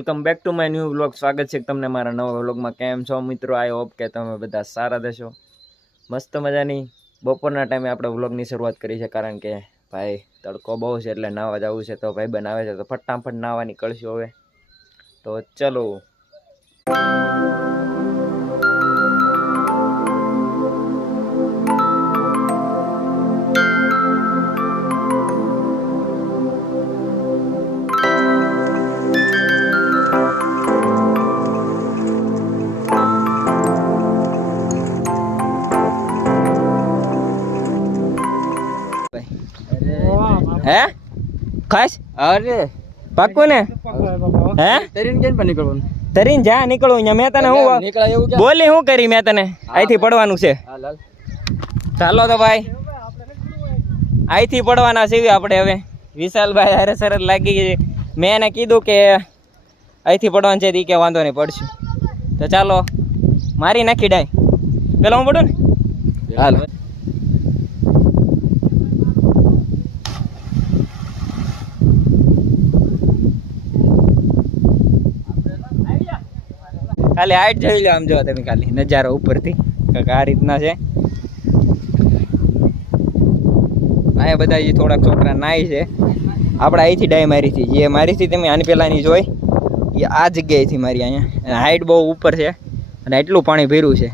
Welcome back to my new vlog. સ્વાગત છે તમને મારા નવા વ્લોગમાં. કેમ છો મિત્રો? આઈ હોપ કે તમે બધા સારા દેશો. મસ્ત મજાની બપોરના ટાઈમે આપણે વ્લોગની શરૂઆત કરી છે, કારણ કે ભાઈ તડકો બહુ છે એટલે નાહવા જવું છે. તો ભાઈ બનાવે છે તો ફટાફટ નાહવા નીકળશું હવે. તો ચલો. હે ખાસ અરે પાક્કું ને? હે તરીને કેમ પણ નીકળવાનું? તરીને જા નીકળું અહીંયા. મેં તને હું બોલી શું કરી? મેં તને અહીંથી પડવાનું છે. ચાલો તો ભાઈ અહીંથી પડવાના છે આપણે હવે. વિશાલભાઈ હારે સરસ લાગી ગઈ. મેં એને કીધું કે અહીંથી પડવાનું છે, કે વાંધો નહીં પડશું. તો ચાલો મારી નાખી ડાય. પેલા હું પડું ને? હાલો. ખાલી હાઈટ જોઈ લો આમ, જો તમે ખાલી નજારો ઉપરથી કંઈક આ રીતના છે. અહીંયા બધા થોડાક છોકરા નાય છે. આપણે અહીંથી ડાય મારી હતી, જે મારી હતી તમે આની પહેલાંની જોઈ એ આ જગ્યાએથી મારી. અહીંયા હાઈટ બહુ ઉપર છે અને એટલું પાણી ભર્યું છે.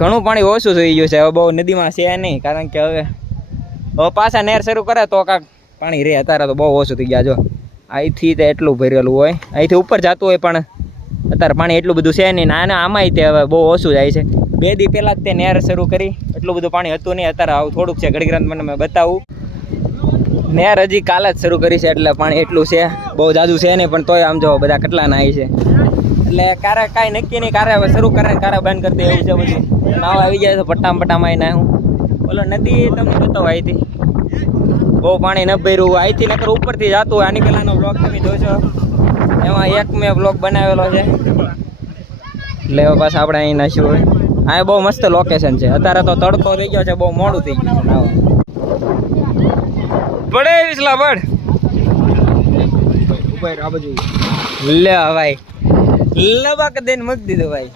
ઘણું પાણી ઓછું થઈ ગયું છે હવે, બહુ નદીમાં છે નહીં, કારણ કે હવે પાછા નહેર શરૂ કરે તો કાંક પાણી રહે. અત્યારે તો બહુ ઓછું થઈ ગયા. જો અહીંથી તો એટલું ભરેલું હોય, અહીંથી ઉપર જતું હોય પણ અત્યારે પાણી એટલું બધું છે નહીં. નાના આમાંય તે હવે બહુ ઓછું જાય છે. 2 દી પહેલાં જ તે નહેર શરૂ કરી, એટલું બધું પાણી હતું નહીં. અત્યારે આવું થોડુંક છે. ઘડીગ્રાંત મને મેં બતાવું. નહેર હજી કાલે જ શરૂ કરી છે એટલે પાણી એટલું છે, બહુ જાજુ છે નહીં. પણ તોય આમ જો બધા કેટલા નાય છે. એટલે ક્યારે કાંઈ નક્કી નહીં, ક્યારે હવે શરૂ કરે ને ક્યારે બંધ કરી દે એવું છે બધું. નાવા આવી જાય તો પટ્ટામાં ના હું બોલો. નદી તમને બતાવો અહીંથી બહુ પાણી ન ભર્યું. અહીંથી નકર ઉપરથી જતું હોય. આની પહેલાંનો બ્લોગ તમે જોશો, એમાં એક મેં બ્લોગ બનાવેલો છે. એટલે હવે પાછા આપણે અહીં નાખ્યું હોય. અહીંયા બહુ મસ્ત લોકેશન છે. અત્યારે તો તડકો થઈ ગયો છે, બહુ મોડું થઈ ગયું છે. પડે વિસલા પડ આ બાજુ લે ભાઈ, લબાક દઈને મૂકી દીધું ભાઈ.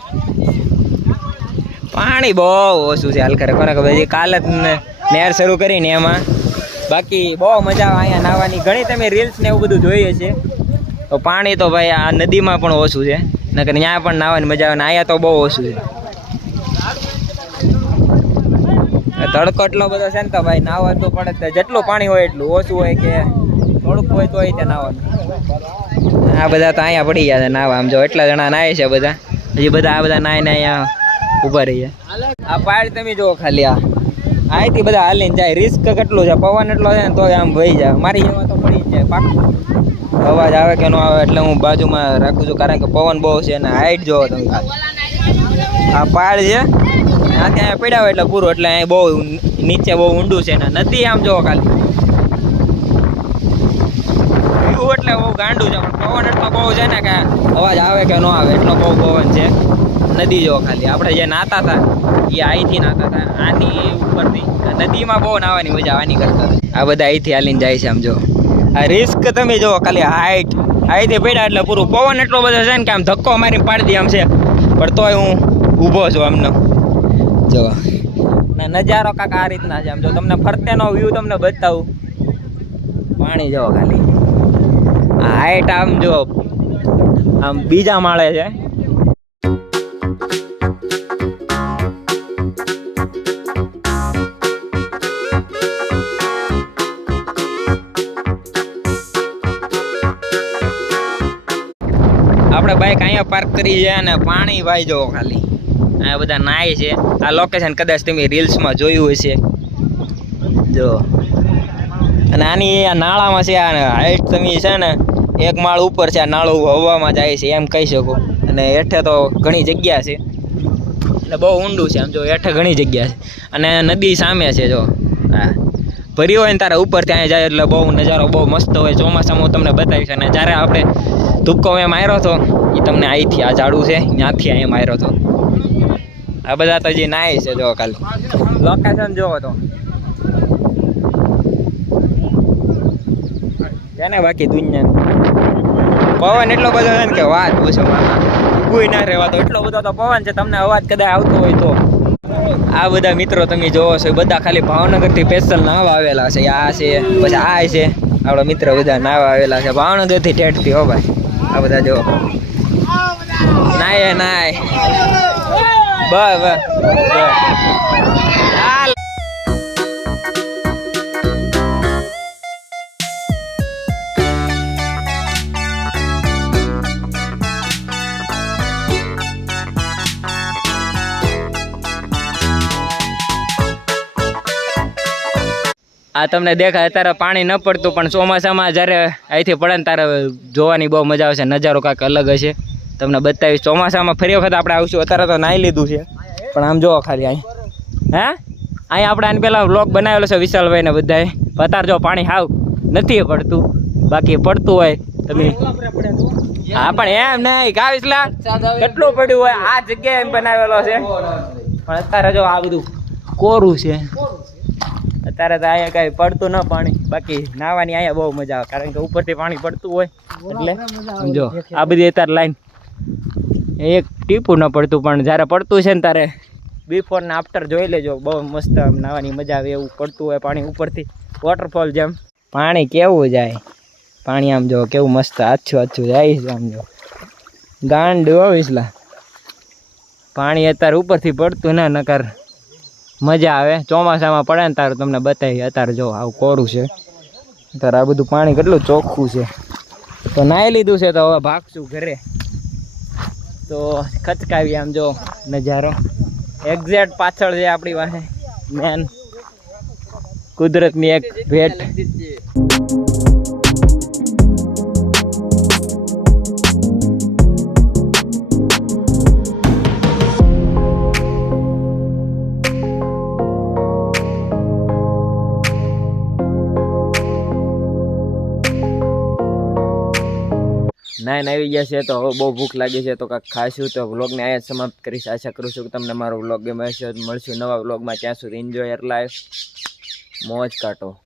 પાણી બહુ ઓછું છે હાલ કરે. કોને ખબર, કાલે જ નહેર શરૂ કરીને એમાં. બાકી બહુ મજા આવે અહીંયા નાહવાની. ઘણી તમે રીલ્સ ને એવું બધું જોઈએ છે. તો પાણી તો ભાઈ આ નદીમાં પણ ઓછું છે, નકર ત્યાં પણ નાહવાની મજા આવે ને. અહીંયા તો બહુ ઓછું છે. તડકો એટલો બધો છે ને તો ભાઈ નાહવા તો પડે. જેટલું પાણી હોય એટલું, ઓછું હોય કે થોડુંક હોય તો ત્યાં નાહવાનું. આ બધા તો અહીંયા પડી ગયા છે નાહવા. આમ જો એટલા જણા નાહે છે બધા. હજી બધા આ બધા નાહીને અહીંયા ઊભા રહીએ. આ પાડ તમે જુઓ ખાલી. અહીંથી બધા હાલીને જાય. રિસ્ક કેટલું છે, પવન એટલો છે ને તો આમ વહી જાય. મારી જેવા તો પડી જ જાય પાકું. અવાજ આવે કે ન આવે એટલે હું બાજુમાં રાખું છું, કારણ કે પવન બહુ છે. અને હાઈટ જોવો તમે ખાલી. આ પાડ છે ત્યાં પડ્યા હોય એટલે પૂરું. એટલે અહીં બહુ નીચે બહુ ઊંડું છે ને નદી આમ જોવો ખાલી. વ્યૂ એટલે બહુ ગાંડું છે, પણ પવન એટલો બહુ છે ને કે અવાજ આવે કે ન આવે એટલો બહુ પવન છે. નદી જોવો ખાલી. આપણે જે નાતા હતા એ અહીંથી નાતા હતા, આની ઉપરથી. નદીમાં બહુ નાહવાની મજા આની કરતા. આ બધા અહીંથી હાલીને જાય છે આમ જો. આ રિસ્ક તમે જુઓ ખાલી. હાઈટ અહીંથી પડ્યા એટલે પૂરું. પવન એટલો બધો છે ને કે આમ ધક્કો મારીને પાડી દે આમ છે, પણ તોય હું ઊભો છું આમનો. જો નજારો કાંક આ રીતના છે આમ. જો તમને ફરતેનો વ્યૂ તમને બતાવું. પાણી જુઓ ખાલી. આ હાઈટ આમ જો આમ બીજા માળે છે. આપણે બાઇક અહીંયા પાર્ક કરી છે અને પાણી ભાઈ જોવો ખાલી. અહીંયા બધા નાય છે. આ લોકેશન કદાચ તમે રીલ્સમાં જોયું હશે જો. અને આની આ નાળામાં છે. આ હાઈટ તમે છે ને 1 માળ ઉપર છે. આ નાળું હવામાં જાય છે એમ કહી શકો. અને હેઠે તો ઘણી જગ્યા છે એટલે બહુ ઊંડું છે આમ જો. હેઠે ઘણી જગ્યા છે અને નદી સામે છે જો. હા ભરી હોય ને તારે ઉપર ત્યાં જાય એટલે બહુ નજારો બહુ મસ્ત હોય. ચોમાસામાં હું તમને બતાવીશ. અને જ્યારે આપણે ધુક્કો મેં માર્યો હતો એ તમને અહીંથી આ ઝાડું છે ત્યાંથી અહીંયા માર્યો હતો. આ બધા તો જે નાય છે જો ખાલી. લોકેશન જોવો તો છે ને બાકી દુનિયા પવન એટલો બધો છે ને કે વાત પૂછો મામા, ઊભું ના રહેવાતો, એટલો બધો તો પવન છે. તમને અવાજ કદાચ આવતો હોય તો. આ બધા મિત્રો તમે જોવો છો બધા ખાલી ભાવનગરથી સ્પેશિયલ નાવા આવેલા છે. આ છે પછી આ છે આપણા મિત્ર બધા નાવા આવેલા છે ભાવનગરથી ઠેઠથી. હો ભાઈ આ બધા જો નાય નાય બસ બસ. આ તમને દેખાય અત્યારે પાણી ન પડતું, પણ ચોમાસામાં જ્યારે અહીંથી પડે ને ત્યારે જોવાની બહુ મજા આવશે. નજારો કાંઈક અલગ હશે, તમને બતાવીશ. ચોમાસામાં ફરી વખત આપણે આવશું. અત્યારે તો નાહી લીધું છે, પણ આમ જોવો ખાલી અહીં અહીંયા આપણે આને પહેલાં વ્લોગ બનાવેલો છે વિશાલભાઈને બધાએ. અત્યારે જો પાણી હાવ નથી પડતું, બાકી પડતું હોય તમે. હા પણ એમ નહીં કા વિસલા કેટલું પડ્યું હોય આ જગ્યાએ એમ બનાવેલો છે, પણ અત્યારે જો આ બધું કોરું છે. અત્યારે તો અહીંયા કાંઈ પડતું ન પાણી, બાકી નાહવાની અહીંયા બહુ મજા આવે, કારણ કે ઉપરથી પાણી પડતું હોય એટલે. જો આ બધી અત્યારે લાઈન એક ટીપું ન પડતું, પણ જ્યારે પડતું છે ને ત્યારે બિફોર ને આફ્ટર જોઈ લેજો, બહુ મસ્ત નાહવાની મજા આવે એવું પડતું હોય પાણી ઉપરથી, વોટરફોલ જેમ. પાણી કેવું જાય, પાણી આમ જો કેવું મસ્ત આછું આછું જાય છે. આમ જો ગાંડું હો વિસલા, પાણી અત્યારે ઉપરથી પડતું ના નકર મજા આવે. ચોમાસામાં પડે ને તારે તમને બતાવી. અત્યારે જો આવું કોરું છે, અત્યારે આ બધું પાણી કેટલું ચોખ્ખું છે. તો નાહી લીધું છે, તો હવે ભાગશું ઘરે. તો ખચકાવી આમ જો નજારો એક્ઝેક્ટ પાછળ છે આપણી પાસે મેન કુદરતની એક ભેટ. નાઈન આવી ગયા છે, તો હવે બહુ ભૂખ લાગી છે, તો કાંઈક ખાઈશું. તો વ્લોગને અહીંયા જ સમાપ્ત કરીશ. આશા કરું છું કે તમને મારો વ્લોગ ગમે છે. મળશું નવા વ્લોગમાં, ત્યાં સુધી એન્જોય યોર લાઈફ, મોજ કાઢો.